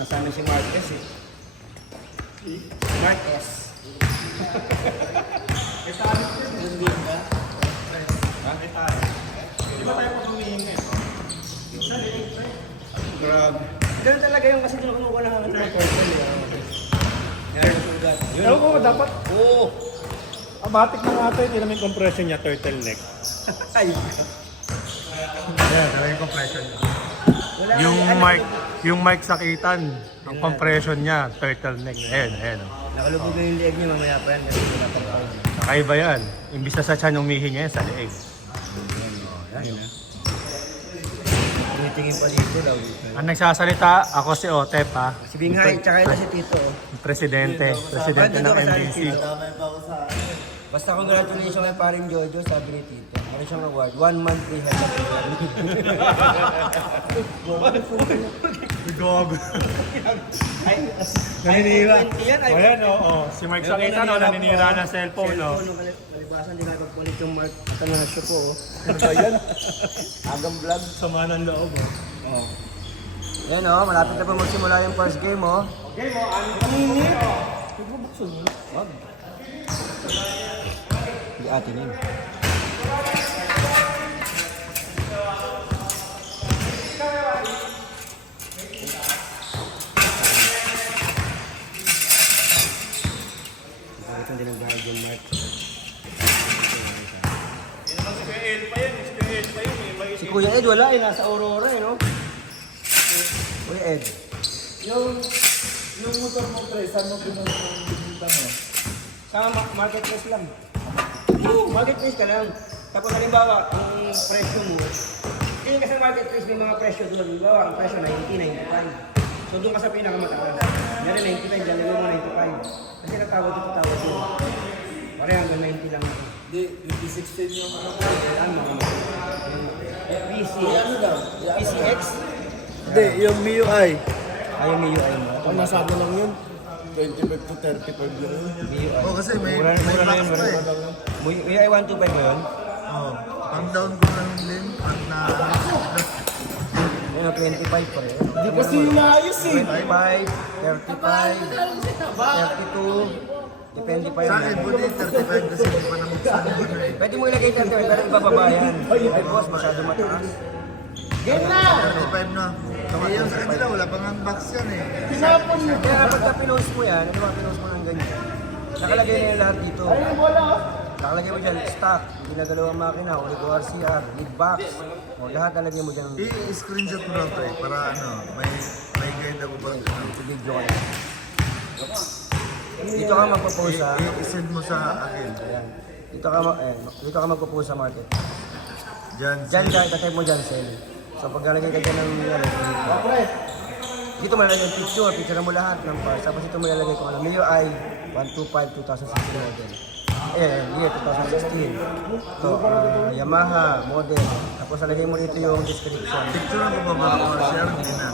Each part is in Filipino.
Nasaan na si Marquez eh. Marquez. May tayo ko yun. Hindi ka? Ha? May tayo. Di ba tayo pag humihingi? Sa liig tayo. Grabe. Ganun talaga yung kasi doon kumukuha ng turtle eh. Yan, sugat. Ewan ko, dapat Oo. amatic na nga ito, hindi naman yung compression niya, turtleneck. Ay. Yan, talaga yung compression niya. Wala Yung ano, mic, yung mic sakitan, ang compression niya, turtleneck. Ayan, ayan. Nakalubog na yung lieg niya mamaya pa yan kasi wala pa pa. Kakaiba yan. Imbis na sa tiyan umihinga yan, sa leeg. Yan na. Tinitingin pa dito daw. Ang nagsasalita, ako si Otep ha. Si Binghay, tsaka ito si Tito. Oh. Presidente ng MBC. Basta congratulations kay paring Jojo, sabi ni Tito. Meron siyang award, 1 month free haircut. Gogo. Naninira. O yan, oo. Si Mark Sakitan, naninira ng cellphone, no? Malibasan, di ka pagpalit yung Mark Atanasio po. Ano ba yan? Agang vlog. Sama ng loob, Oh. Yan o, malapit na po magsimula yung first game o. Game mo, ano minute? Wag. Hindi atin yun. Bakit hindi nag-bahag yung Mark? Si Kuya Ed wala eh, nasa Aurora eh no? Kuya Ed. Yung motor mo, pre, saan mo pinunta mo? Sa marketplace lang. Marketplace ka lang. Tapos halimbawa, ang presyo mo, hindi ka sa marketplace may mga presyo doon. Halimbawa, ang presyo 90, 95. So doon ka sa pinakamataas. Yan 95, dyan mo 95. Kasi natawad dito, tawad yun. Pare hanggang 90 lang ako. Hindi, yung P16 yung ano ko. Kailangan mo kami. PC, ano daw? PCX? Hindi, yung MIUI. Ayaw may UI mo. Ang nasabi lang yun. 25 to 35 lang yun. MIUI. Oh, kasi may Mura na max yun, pa eh. MIUI 125 ba yun? Oh, pang down ko lang din, pag na... Ayun, 25 pa rin. Hindi pa sila naayos eh. 25, 35, 32. Depende pa Sa yan. akin po din, 35 kasi hindi pa nabuksan yun eh. Pwede mo ilagay 35 pero ibababa yan. Ay boss, masyado mataas. Game na! 35 na. Eh, yung sa kanila, wala pang unbox yan eh. Pinapon mo. Kaya pagka pinost mo yan, ano ba pinost mo ng ganyan? Nakalagay na yung lahat dito. Ayun yung bola oh. Nakalagay mo dyan, stock, ginagalaw ang makina, o RCR, lead box. O lahat nalagay mo dyan. I-screenshot mo lang to eh, para ano, may guide ako ba? Video ka yan. Dito ka magpo-post ha. I-send mo sa akin. Ayan. Dito ka magpo-post sa market. Diyan, Diyan ka, itatype mo dyan, sell. So pagkalagay ka dyan ng dito malalagay yung picture mo lahat ng parts. Tapos ito mo ilalagay ko ano, MIUI 125 2016 model. Year 2016. Ito, Yamaha model. Tapos lalagay mo dito yung description. picture ko ba mga ORCR? Hindi na.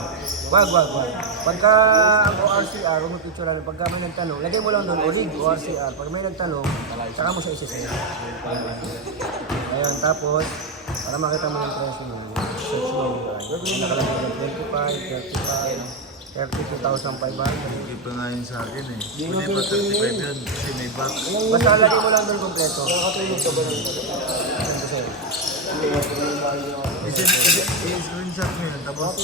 Wag. Pagka ang ORCR, huwag mo picturean. Pagka may nagtanong, lagay mo lang doon, olig, ORCR. Pag may nagtanong, saka mo siya isisend. Ayan, tapos, para makita mo yung presyo mo, search mo yung gagawin nakalagay ng 25, 32,500. Ito nga yun sa akin eh. Hindi pa 35 yun kasi may box. Basta lagay mo lang doon kompleto. I-screenshot mo yun, tapos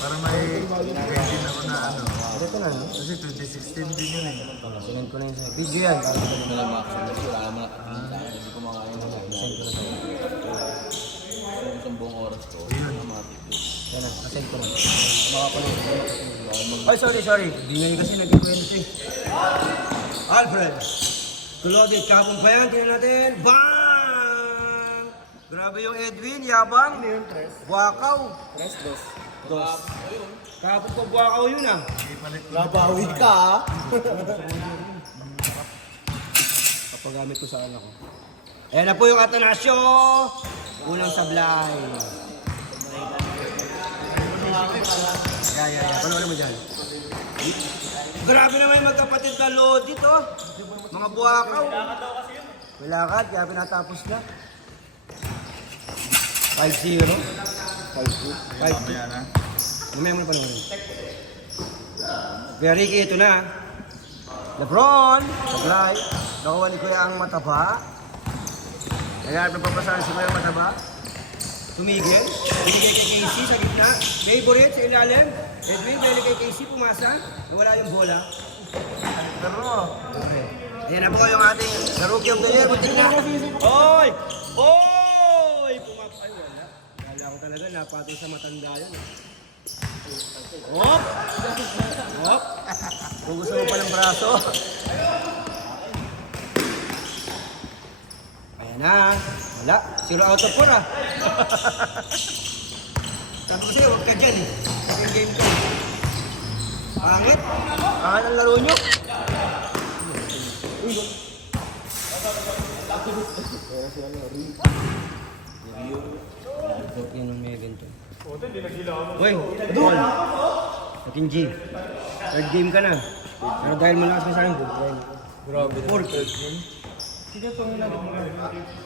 para may guide din ako na ano. Ito na, no? Kasi 2016 din yun eh. Sinend ko na yun sa'yo. Video yan. Send ko na sa'yo. Ayun. Yan na, nasend ko na. Ay, sorry. Hindi ngayon kasi nag-20. Alfred! Tulogit, kapong pa yan. Tingnan natin. Bang! Grabe yung Edwin, yabang. Buwakaw. Dos. Kapong ko buwakaw yun ah. Nabawi ka ah. Papagamit ko sa anak ko. Ayan na po yung Atanasio. Unang sablay. Yeah. Panoorin mo dyan. Grabe naman yung magkapatid na load dito. Mga buwakaw. May lakad, kaya pinatapos na. 5-0. 5-2. Mamaya na. Mamaya mo na panoorin. Kuya Ricky, ito na. Lebron, sablay. Nakuha ni Kuya ang mataba. Kaya napapasahan si Kuya ang mataba. Tumigil. Binigay kay Casey sa gitna. Favorite sa ilalim. Edwin, binigay kay Casey, pumasa. Nawala yung bola. Pero, Okay. Ayan na po yung ating Rookie of the Year. Bunting na. Oy! Oy! Pumapay. Wala. Kala ko talaga napatay sa matanda yun. Hop! Hop! Kung gusto mo pa ng braso. Ayan na. Wala. 0 out of 4 ah. Sabi ko sa'yo, huwag ka dyan eh. Second game ko. Pangit. Pangit ang laro nyo. Uy, yun ang may ganito. Uy, doon. Ating G. Third game ka na. Pero dahil malakas mo sa akin, good point. Grabe. Fourth game.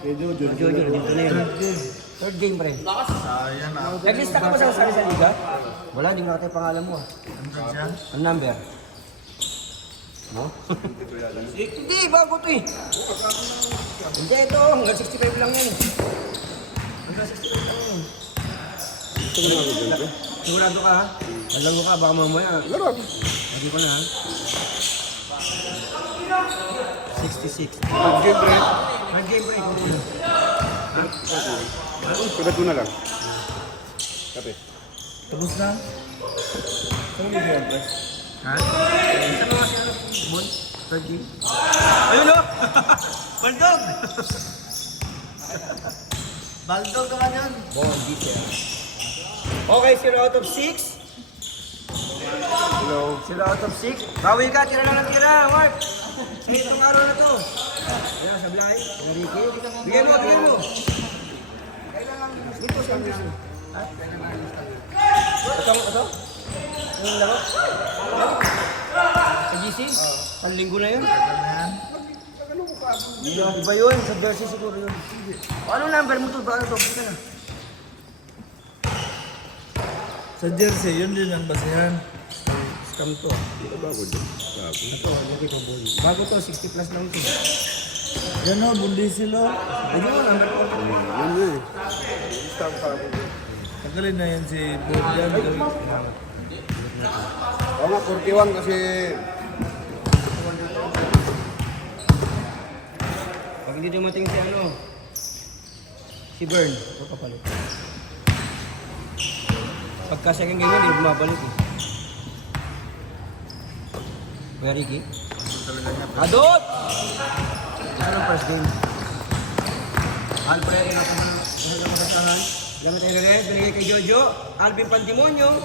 Jojo, dito na yun. Third game, pre. sayang na. Naglista ka ba sa sa liga? Wala, hindi nga tayo pangalan mo ah. Andun siya? Ang number? No? Hindi, bago to eh. Hindi, ito. Hanggang 65 lang yun. Hanggang 65 lang yun. Sigurado ka ha? Alam ko ka, baka mamaya. Lagi ko na ha? 66. Third game, pre. Hard game break. Sulat mo na lang. Kape. Tapos na? Saan mo yan, pre? Ha? Saan mo kasi ano? Bon? Third game? Ayun o! Baldog! Baldog ka yun. Bondi siya. Okay, 0 out of 6. Hello. 0 out of 6. Bawi ka, tira lang ng tira, Mark. Sa itong araw na to. Ayan, sablay. Enrique. Bigyan mo, bigyan mo. Dito sa amin. Ha? Ito? Yung laro? Sa GC? Panlinggo na yun. Iba yun, sa versus siguro yun. O, anong number mo to? Ano to? Basta na. Sa jersey, yun din ang basihan. Scam to. Bago din. Bago. Ito, hindi ko ball. Bago to, 60 plus lang ito. Yan o, Bundesilo. Hindi mo, number 4. Yun eh. Stop pa ako. Tagalin na yan si Bojan. Oo nga, 41 kasi... Pag hindi dumating si ano, si Bern, ito kapalit. Pagka second game hindi bumabalik eh. Kuya Ricky? Adot! Ito ang first game. Alfred, ano ang masasahan? Gamit tayo rin, binigay kay Jojo. Alvin Pantimonyo.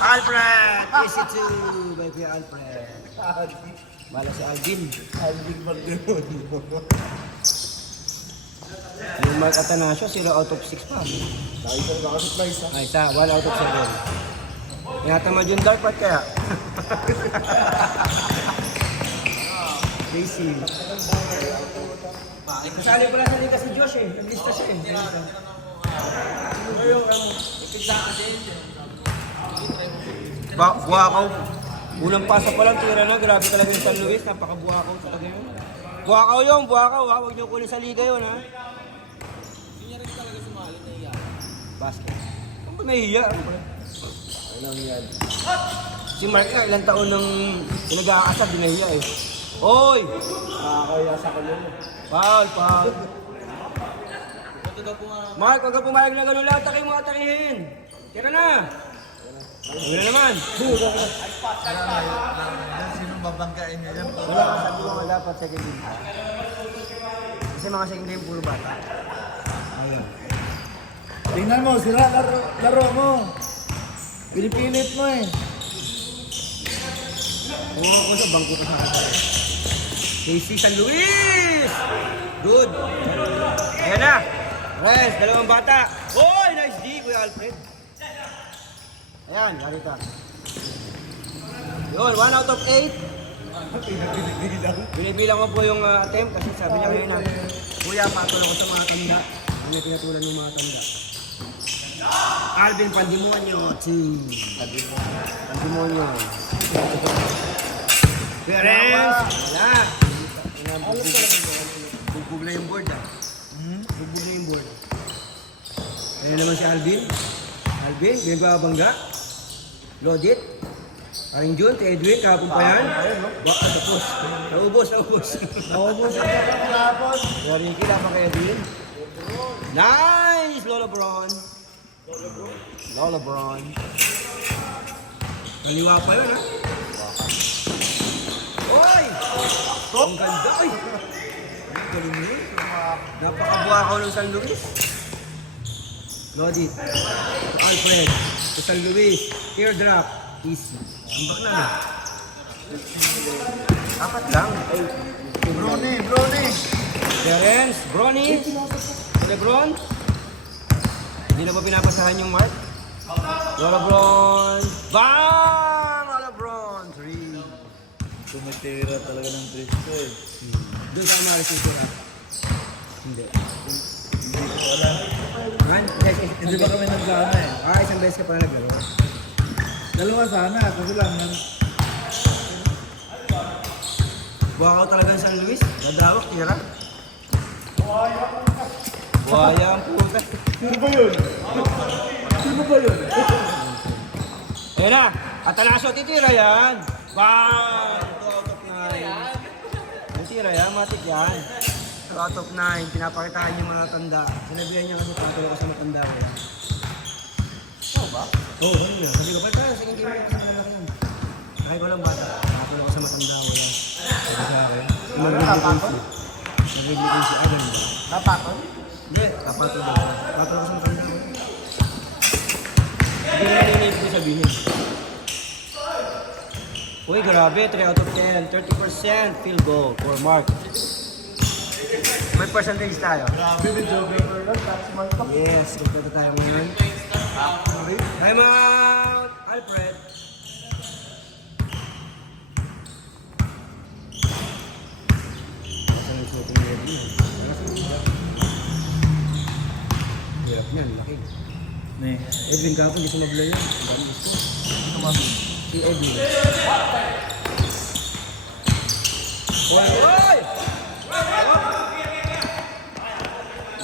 Alfred! Easy to by Kuya Alfred. Bala si Alvin. Alvin Mardemonio. Yung Mark Atanasio, 0 out of 6 pa. Ay, isa, 1 out of 7. Tinatamad yung dark part kaya. Crazy. Kasali pala sa liga si Josh eh. Naglista siya eh. Buwakaw. Unang pasa pa lang, tira na. Grabe talaga yung San Luis. Napaka-buwakaw talaga yun. Buwakaw yun, buwakaw ha. Huwag niyo kunin sa liga yun ha. Basket. Ano ba nahiya? Ano ba? Si Mark nga, ilang taon nang pinag-aakasal, di nahiya eh. Oy! Nakakaya sa kanya. Foul, foul. Mark, huwag ka pumayag na gano'n lahat. Takin mo, atakihin. Tira na. Ano na naman? Sino babangkain niya yan? Wala ka sabi ko nga dapat second game. Kasi mga second game puro bata. Ayun. Tingnan mo, sira laro mo. Pinipilit mo eh. Oo, ako sa bangko ko sa akin. Casey San Luis! Good! Ayan na! Rest, dalawang bata. Oy, nice D, Kuya Alfred. Ayan, garita. Yun, 1 out of 8. Binibilang mo po yung attempt kasi sabi niya ngayon na, Kuya, patulong ko sa mga tanda. Hindi pinatulan ng mga tanda. Alvin Pandemonyo, 2. Pandemonyo. Clearance! Wala. Bugbog na yung board ah. Bugbog na yung board. Ayan naman si Alvin. Alvin, binabangga. Lodit. Aring Jun, kay Edwin, kahapon pa yan. Baka tapos. Naubos. Naubos ang kapag Yari, kailangan kay Edwin. Nice! Lola Bron. Kaliwa pa yun, ha? Oy! Ang ganda, ay! Galing mo yun. Napakabuha ko ng San Luis. Lodit. Alfred. Sa San Luis. Teardrop. Easy. Ang bak na. Apat lang. Ay. Brony. Terence. Bronny. Lebron. Hindi na ba pinapasahan yung mark? Lola Bron. Bang! Lola Bron. 3. Tumitira talaga ng twist ko eh. Doon sa Amaris yung tira. Hindi. Wala. Hindi ba kami nagsama eh? Isang beses ka pala naglaro. Dalawa sana, kasi lang Buha ka talaga ng San Luis. Nadawak, tira. Buhaya ang puta. Sino ba yun? Ayun na. Atanaso, titira yan. Bang! 2 out of 9. Titira yan, matik yan. 2 out of 9. Pinapakitaan yung mga tanda. Sinabihan niya kasi patuloy ko sa matanda ko yan. Oo ba? Oo, ano yun. Sabi ko, pala, sige, game mo kasi lalaki yan. Kaya ko lang bata. Patuloy ko sa matanda ko yan. Sabi sa akin. Magbibigay si Adam. Napakon? Hindi, kapatid ako. Kapatid ako sa matanda ko. Hindi na ninilig ko sabihin. Uy, grabe. 3 out of 10. 30% field goal for Mark. May percentage tayo. Grabe, may geographer lang. Tax mark pa. Yes, kumputa tayo ngayon. Time out! Alfred. Asa yung shooting ready yun? Hirap niyan, laki. Ne. Edwin kahapon, hindi sumabla yun. Ang dami gusto. Si Edwin. Oy! Oy!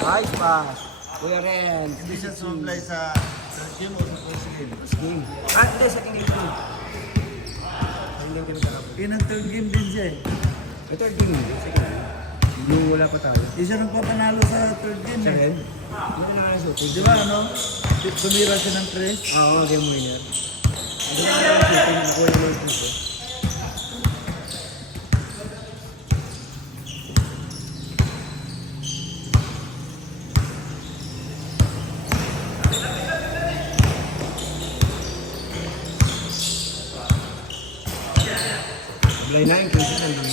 Nice pass. Kuya Ren. Hindi siya sumablay sa game o sa first game. First game. Hindi, second game ko. Second game kami kahapon. Yun ang third game din siya eh. Yung third game, second game. Nung wala pa tayo. Di siya nagpapanalo sa third game Sa eh. Ren? Ano na nga shooting? Di ba ano? Tumira siya ng tres. Oo, game winner. Ano na nga shooting? Kuya Ren dito. Sablay na yung cases nandun.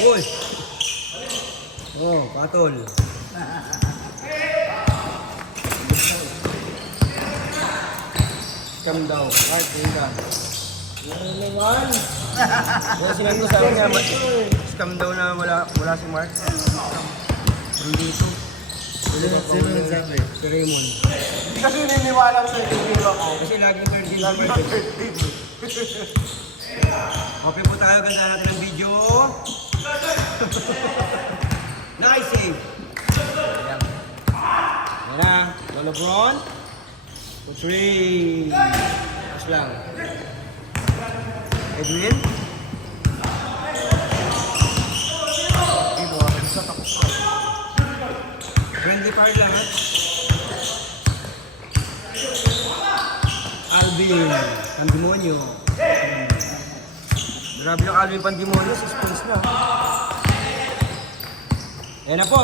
Uy! Oh, patol. Scam daw. Right, tingka. Kaya sinabi ko sa akin niya, scam daw na wala si Mark. From dito. Sino nagsabi? Si Raymond. Kasi niniwala sa ito ako. Kasi laging third game si Mark. Okay po tayo, ganda natin ang video. Nice save. Ayan. Ayan na, Lola Bron. 2-3. Tapos lang. Edwin. Friendly fire lang, ha? Alvin Pandemonyo. Grabe yung Alvin Pandemonyo, suspense na. Ayan na po.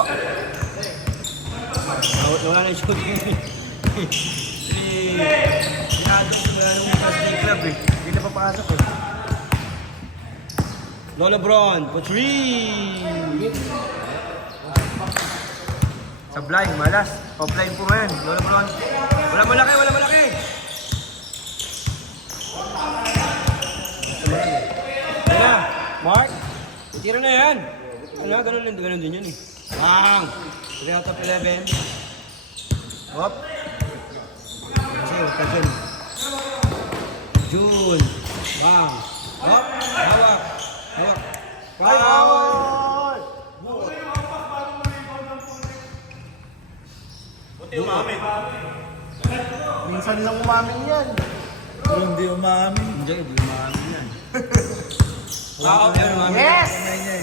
Wala na yung shooting. Si Adams, wala nung first club eh. Hindi na papasok eh. Lola Bron, for 3. Sablay, malas. Offline po ngayon. Lolo Bron. Wala malaki, wala malaki. Yan na. Mark. Tira na yan. Ano, ganun din yun eh. Bang! 3 out of 11. Hop. Kasi. June. Bang. Hop. Hawak. Hawak. Foul! Buti umamit. Minsan lang umamin yan. Pero hindi umamin. Hindi umamin yan. Umamin. Yes!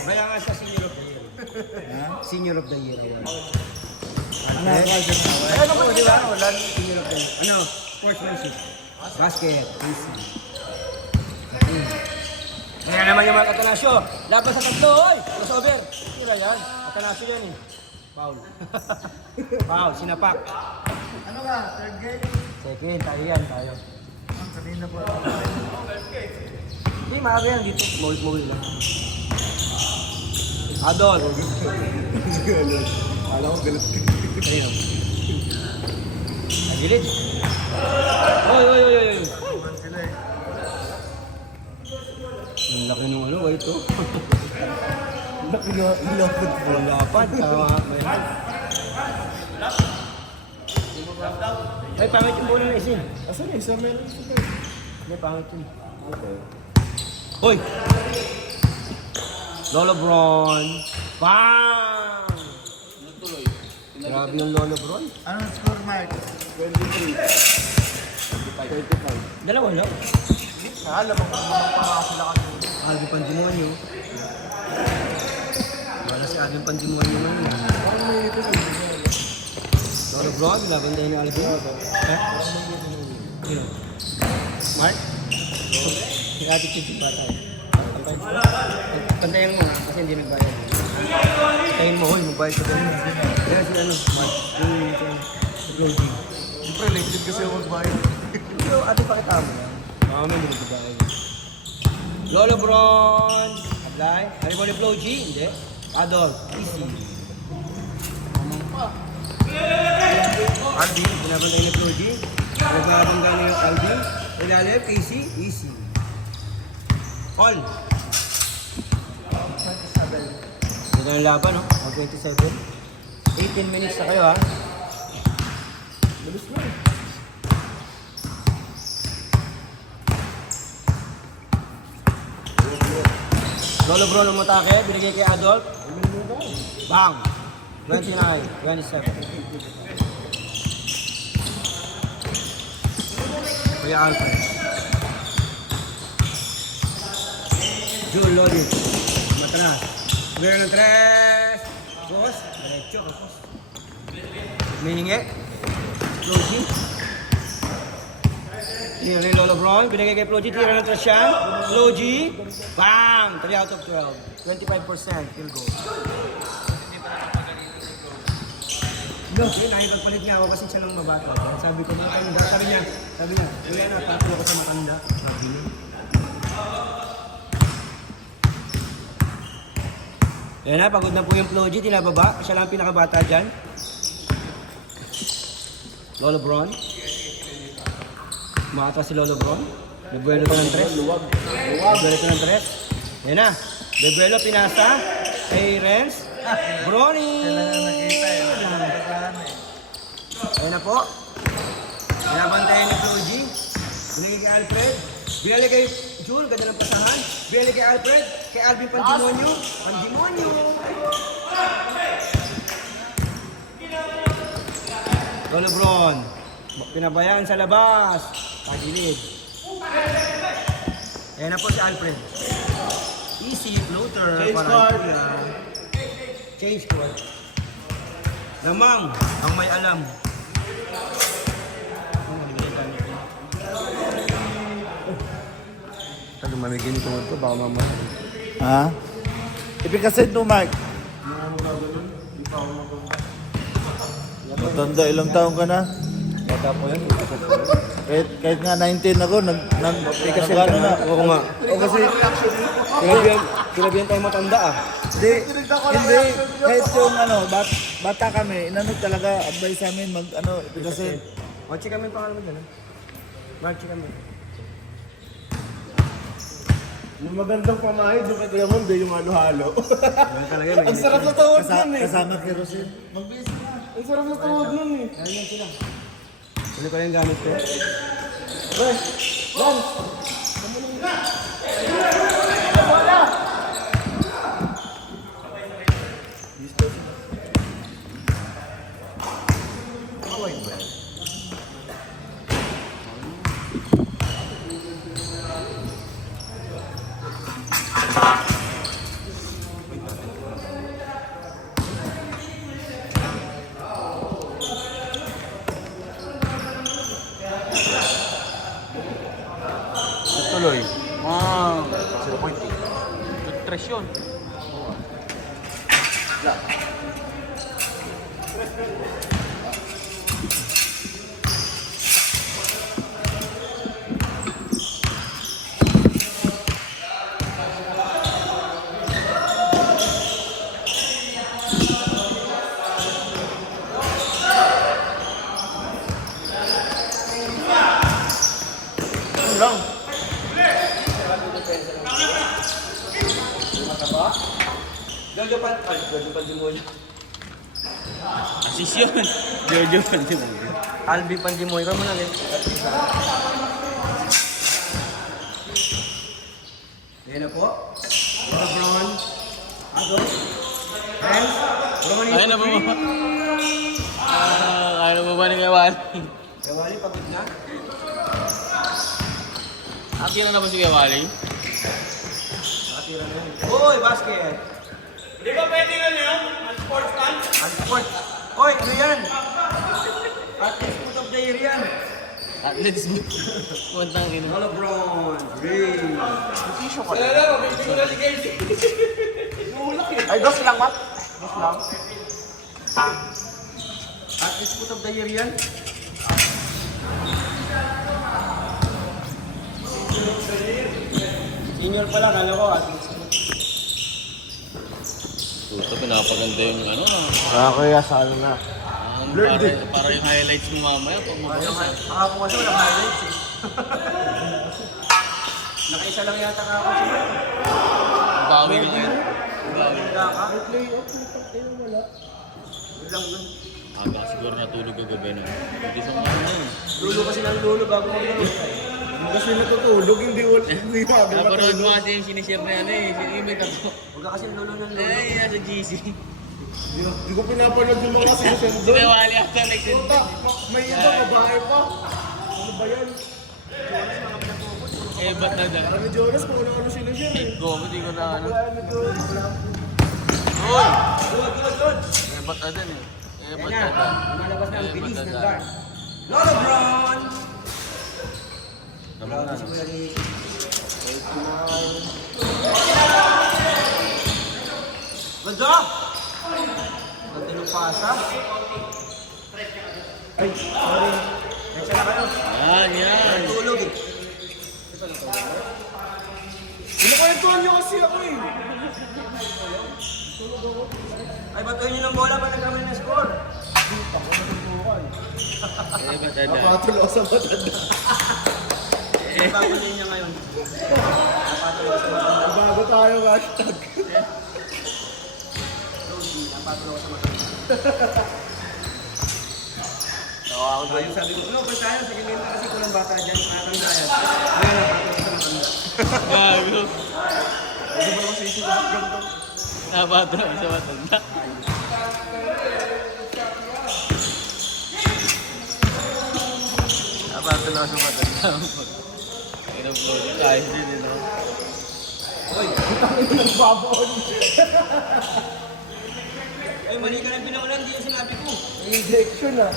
Bala nga sa Senior of the Year. Senior of the Year award. Ano ka dyan? Ano po, di ba? Wala Senior of the Year. Ano? Sportsmanship. Basket. Easy. Kaya naman yung mga Atanasio. Laban sa tatlo, oy! Crossover. Tira yan. Atanasio yan eh. Foul. Foul, sinapak. Ano ka? Third game? Second, tayo yan, tayo. Kanina po. Hindi, maaari yan dito. Mawil lang. Adol. Alam ko galit ka. Ayun. Agilid. Oy. Tuman sila eh. Ang laki nung ano, ito. Ilokot po. Lapad, tama. Ay, pangit yung bola na isin. Asan eh? Sa meron sila. Hindi, pangit yun. Hoy! Lolo Bron. Bang! Grabe yung Lolo Bron. Anong score, Mark? 23. 35. Dalawa lang. Alam mo kung mga sila kasi. Alvin Pandimonyo. Wala si Alvin Pandimonyo nun. Lolo Bron, laban tayo ni Alvin. Eh? Sino? Mark? Yung attitude yung bata. Pantayan mo nga, kasi hindi nagbayad. Pantayin mo, hoy, magbayad ka ganun. Kaya si ano, Mark, yung closing. Siyempre, legit kasi ako magbayad. Pero ating pakita mo lang. Baka may nagbayad. Lolo Bron! Apply. Ano ba ni Flo G? Hindi. Adol. Easy. Alvin, pinabantay ni Flo G. Nagbabangga na yung Alvin. Ilalim, Casey, easy. All. Ito ang laban, no? 27. 18 minutes na kayo, ha? Bilis mo. Lolo Bron ang matake, binigay kay Adolf. Bang! 29, 27. Kuya Alfred. Jule Lodi. Matras. Meron ng tres. Boss. Diretso. Miningi. Closing. Tira ni Lolo Bron. Binigay kay Floji. Tira ng tres yan. Floji. Bang! 3 out of 12. 25% field goal. No, nakipagpalit niya ako kasi siya lang mabata. Sabi ko, sabi niya, wala na, tatlo ako sa matanda. Sabi niya. Yan na, pagod na po yung Floji, tinababa. Siya lang ang pinakabata dyan. Lolo Bron. Maatras si Lolo Bron. Debuelo ko ng tres. Debuelo ko ng tres. Yan na. Debuelo, pinasa. Kay Renz. Brony! Nakita eh. Ayan na po. Pinabantayan ni Floji. Binigay kay Alfred. Binali kay June, ganda ng pasahan. Binali kay Alfred. Kay Alvin Pandimonyo. Pandimonyo! Lolo Bron. Pinabayaan sa labas. Pagilid. Ayan na po si Alfred. Easy floater. Change Parang- card. Change card. Lamang ang may alam. Tayo mamigin ko ito, baka mamaya. Ha? Ipikasin to, Mark. Matanda, ilang taon ka na? Bata po yan. Kahit nga 19 ako, Kasi nag-ano na. Oo nga. O kasi, sinabihan tayo matanda ah. Hindi, kahit yung ano, bata kami, inano talaga, advice sa amin mag, ano, kasi, O, check kami yung pangalan mo dyan, ha? Mark, check kami. Yung magandang pamahay, doon kay Kuya Mon, yung halo-halo. Ano talaga, may Ang sarap na tawag nun eh. kasama kerosene. Mag-base na. Ang sarap na tawag nun eh. Ayan sila. Ano ko yung gamit ko? Tuloy. Wow. 0.8. Good trash yun. Ano lang? Jojo Panjimoy. Asis yun. Jojo Panjimoy. Albi Panjimoy. Kamo na, Yan na po. LeBron. Ago. And, Roman Kaya na ba mo? Kaya na ba ba ni Kawali? Kawali, pagod na. Akira na ba si Kawali? Nakatira na yun. Uy, basket. Di ba pwede yun yun? Ang sports kan? Unsport. Oy, ano yan? Artist Foot of the Year yan. At let's go. Puntang ino. LeBron. James. Hindi ko na si Casey. Ay, dos lang, Mat. Dos lang. Artist Foot of the Year yan. Senior pala, kala ko artist. Puto, pinapaganda yung ano ah. Kaya salo na. Para yung highlights mo mamaya pag mabukas ah. Kahapon kasi walang highlights eh. Nakaisa lang yata kahapon siya. Bawi na ngayon. Bawi. Play-off, wala. Yun lang yun. Aga siguro natulog kagabi na. Hindi sa mga ano. Lulo kasi ng lulo bago maglaro. Kasi natutulog, hindi bago Napanood mo kasi yung sinishare na yan eh. May tato. Huwag ka kasi lulo ng lulo. Eh, nasa GC. Hindi ko pinapanood yung mga sinusunod Si doon. Kawali ata nagsin. Puta, may iba, babae pa. Ano ba yan? Eh, ba't na dyan? Parang ni Jonas, kung ano sinishare eh. Go, hindi ko na ano. Good, good, good. Eh, ba't na dyan eh? Eh, ba't Yan na na. dyan? Lumalabas na ang Eh, bilis ba't ng na guard. dyan? LeBron! Naman na. Si Kuya Ricky. 89. Good job! Continue pasa. Ay, sorry. Next na kayo. Yan, yan. Tulog eh. Pinakwentuhan niyo kasi ako eh. Ay, batuhin niyo ng bola pa nagkamay ng score. Eh, ba't na dyan? Napatulo sa matanda. Eh, bago niya ngayon. Napatuloy sa matanda. Bago tayo, hashtag. Napatuloy sa matanda. Tawa ako ba Ayun, sabi ko, no, ba tayo? Sa ganyan na kasi kulang bata dyan. Matanda yan. Ngayon, napatuloy sa matanda. Gago. Hindi ba naman sa isip ko ganito? Napatro sa matanda. Napatro sa matanda. Ino po, ayos din eh, no? Nagbabaon. Ay, mali ka ng pinaulan. Hindi yung sinabi ko. Injection ah.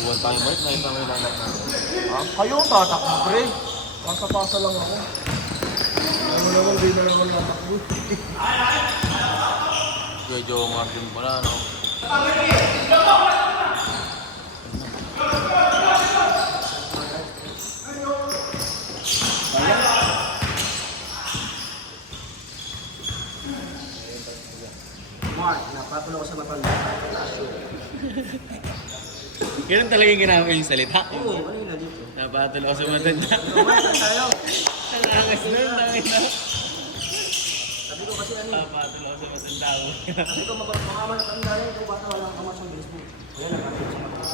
Buwan tayo ba? Ngayon tayo lalak na. Kayo tatakbo, pre. Pasa-pasa lang ako. Ano naman, di na naman natakbo. Medyo Martin pala, no? Mark, napatulo ko sa matanda. Ganun talaga yung ginamit yung salita. Oo, ano yun na dito? Napatol ako sa matanda. Mark, tayo. Nangangas nun, nangina. Sabi ko kasi ano, Napatol ako sa matanda. sabi ko baka matanda yun, kung bata wala kang sa Facebook. Kaya napatulo sa matanda.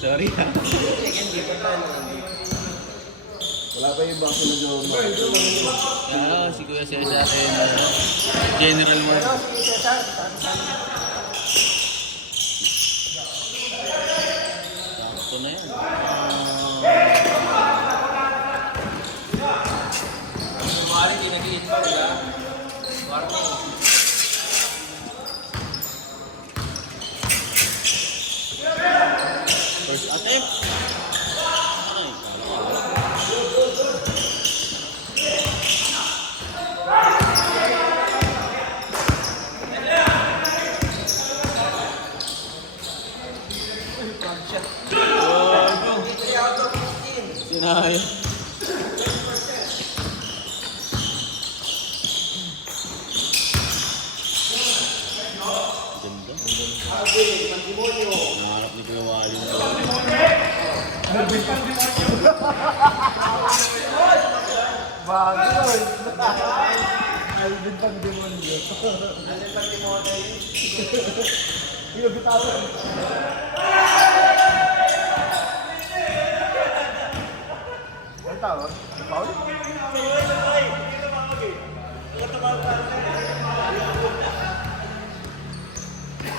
Sorry ha. Again, dito tayo na Wala pa yung baso na gawin. Ano, si Kuya Cesar and General mo. Pero si Cesar, sabi Sakto na yan. Kumari, kinag-iit pa nila. Warning. First attempt. Ay, Gago. Sinaya. Ganda. Nahanap ni Kuya Wally na ulit. Bago yun. Alvin Pandemonyo. Alvin Pandemonyo. Yung bitawan. Ano tawag? Paul?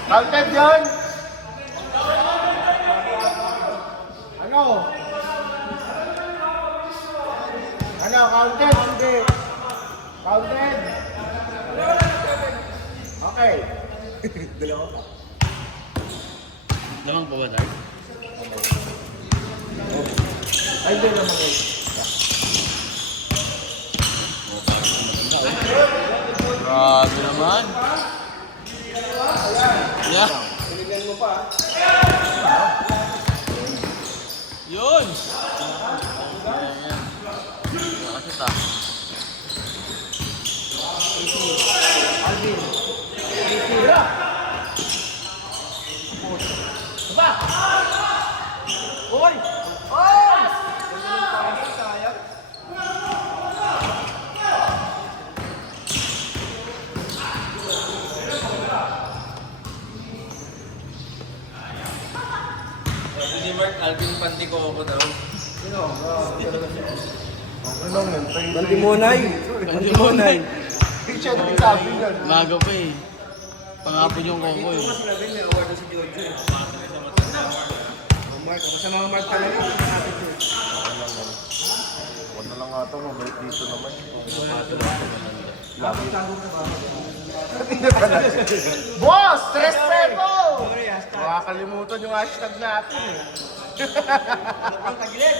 Counted yun! Ano? Ano? Counted? Hindi. Counted? Okay. Dalawa pa. Lamang pa ba tayo? Ay, hindi naman eh. Grabe naman. Yeah. Tinignan mo pa. Yun! Kasi ta. Alvin. Oy! Oy! Sayang. Si Mark Alvin Panticoco daw. Ano lang yun? Pandimonay. Pandimonay. Hindi siya nagsabi yan. Maga pa eh. Pangapon yung koko eh. Ito nga sinabi may award na si Jojo eh. Mark, sa mga Mark talaga, hindi na natin ito. Huwag na lang nga ito, mabait dito naman. Lagi tanggung na ba? Hindi pala. Boss! Respeto! Sorry, hashtag. Makakalimutan yung hashtag natin eh. Ang tagilid.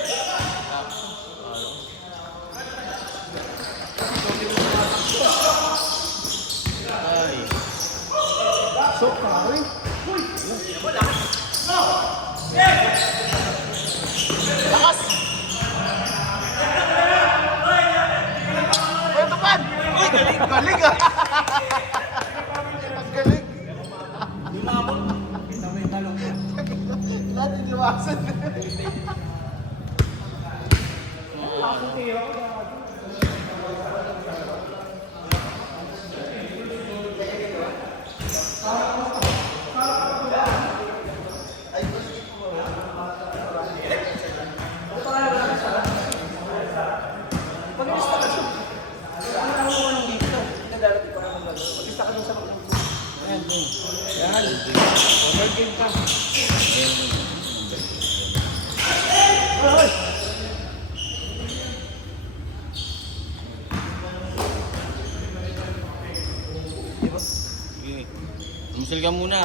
Ay. So, pare. Lakas! Ito pan! Uy, galing! Galing ah! Ang galing! Kita mo yung talong ko. Natin iwasan. Pag-lista ka siya. Ano lang mo nang dito? Nagdarating pa naman lang. Pag-lista ka dun sa mga. Ayan, boom. Yan. Overgame ka. Ay! Sige. Umusal ka muna.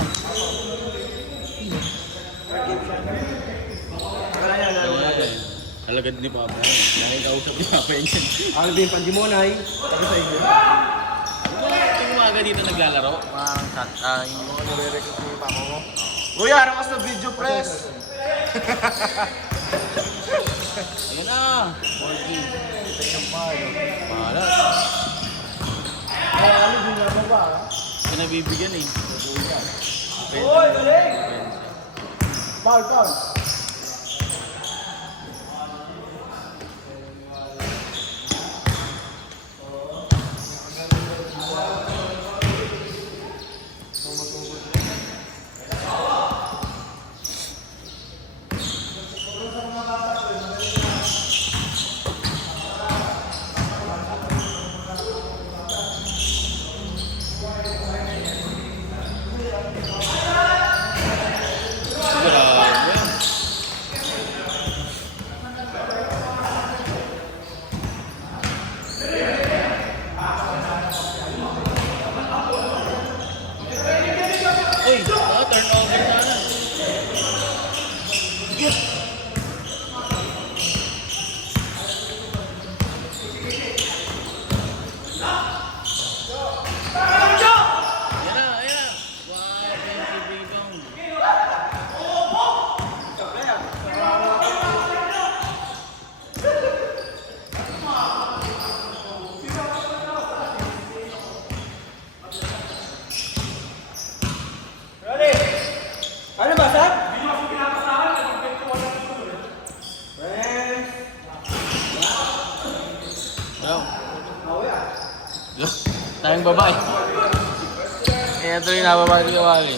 Kaya lalo na. Alagad ni Papa. Dahil kausap ni Papa yun. Alvin Pandimonay. Sabi sa inyo. Yung umaga dito naglalaro. Mga tatay. Mga nire-record ni papa mo. Kuya, harang ka sa video press! Ayun na. 4K. Malas. nabibigyan eh. Oy, galing! Foul, foul. Grabe. Uy, turnover sana. Yan na, yan na. Wow, offensive rebound. Ready? Ano ba, Sam? Yo, tayong babae. Eh, ito rin nababae ni Wally.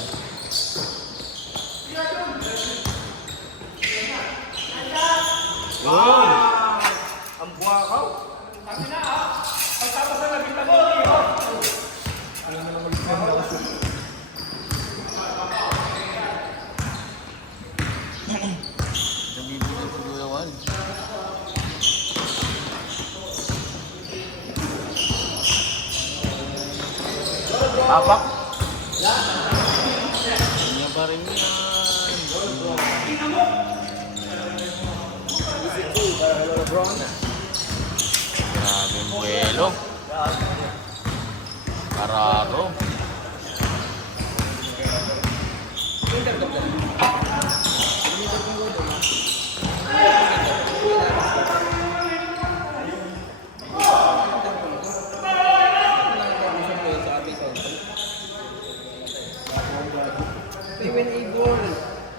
Ang buwakaw. Nabibigyan ko Kuya Wally. Tapak. Kanya pa rin yan. Grabe ang buwelo. Kararo. Steven Eagle.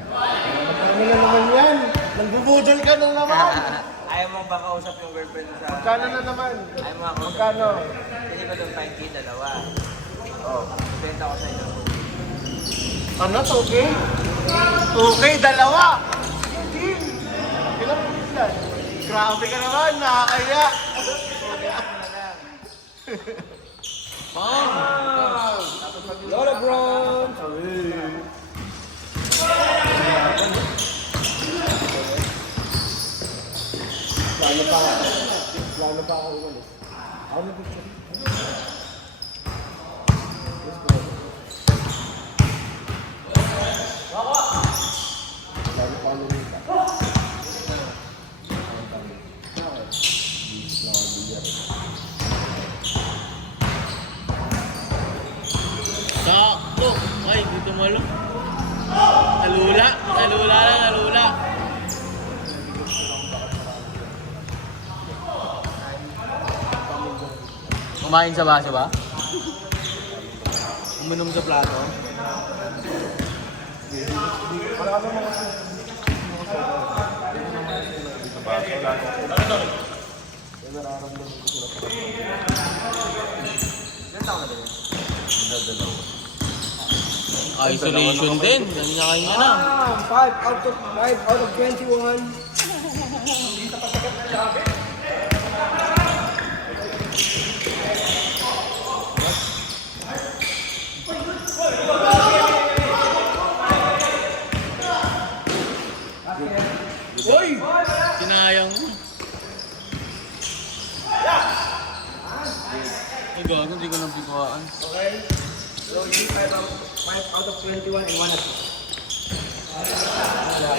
Ano na naman yan? Nagbubudol ka na naman. Ayaw mong ba kausap yung girlfriend mo sa... Magkano na naman? Ayaw mo ako. Magkano? Hindi ba doon 5K dalawa? Oo. Benta ko sa inyo. Ano, 2K? 2K, dalawa! Ilang yan? Grabe ka naman, nakakaya. Lola Bron! Plano pa ako ulit. Ano picture? Plano pa ulit. Sakto! Ay, di tumalo. Nalula. Nalula lang, nalula. Kumain sa baso ba? Uminom sa plato? Isolation din. Kanya-kanya na. 5 out of 21. Uy! Sinayang mo. Ay, gago. Hindi ko nang biguaan. Okay? So, you 5 out of 21 and 1 assist.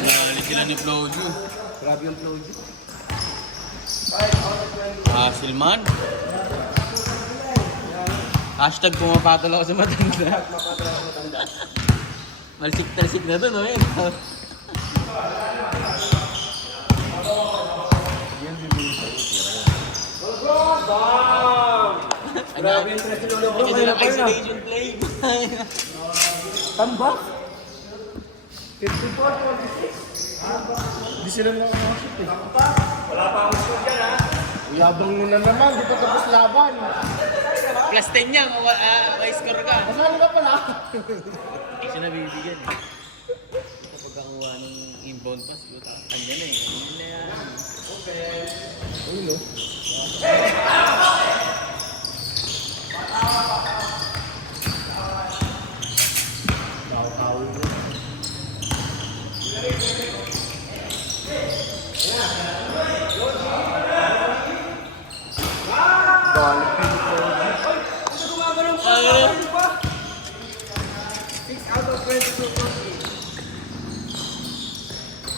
Nalali sila ni Floju. Grabe yung flow. Hassle man. Hashtag pumapatol ako sa matanda. Malisik-talisik na dun, oh eh. Grabe yung 13 ulo. Hindi lang isolation play. Tambak? 54, 26. Hindi sila makakashoot eh. Wala pa akong shoot yan ha. Yabang mo na naman, di pa tapos laban. Plus 10 niya, may score ka. Masali ka pala. Kasi nabibigyan eh. Kapag kakuha ng inbound pass, kanya na eh. Hindi na yan. Uy, no? Ito gumagano'n pa. Ano pa? 6 out of 22 points.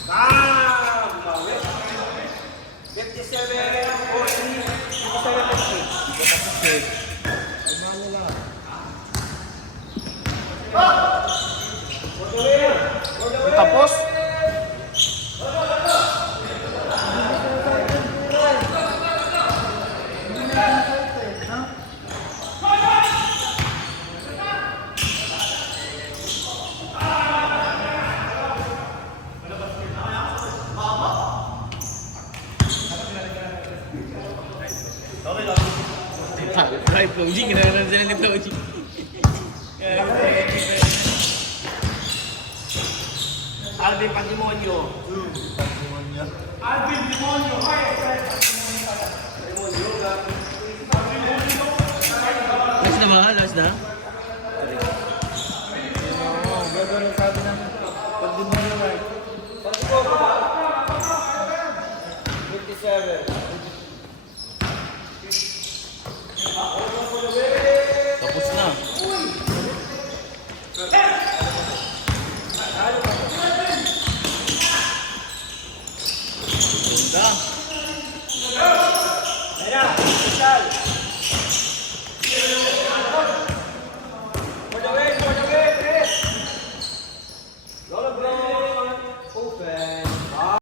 Bam! Bawi. 57, 40, 57, 50. Tapos? Right, Flowjing. Ginawa sila ni Flowjing. Alvin Patrimonio. Alvin Demonio. Last na ba? Last na? Oo, gagawin sabi namin. Pag di mo yung right. 57. Tapos na. Ganda.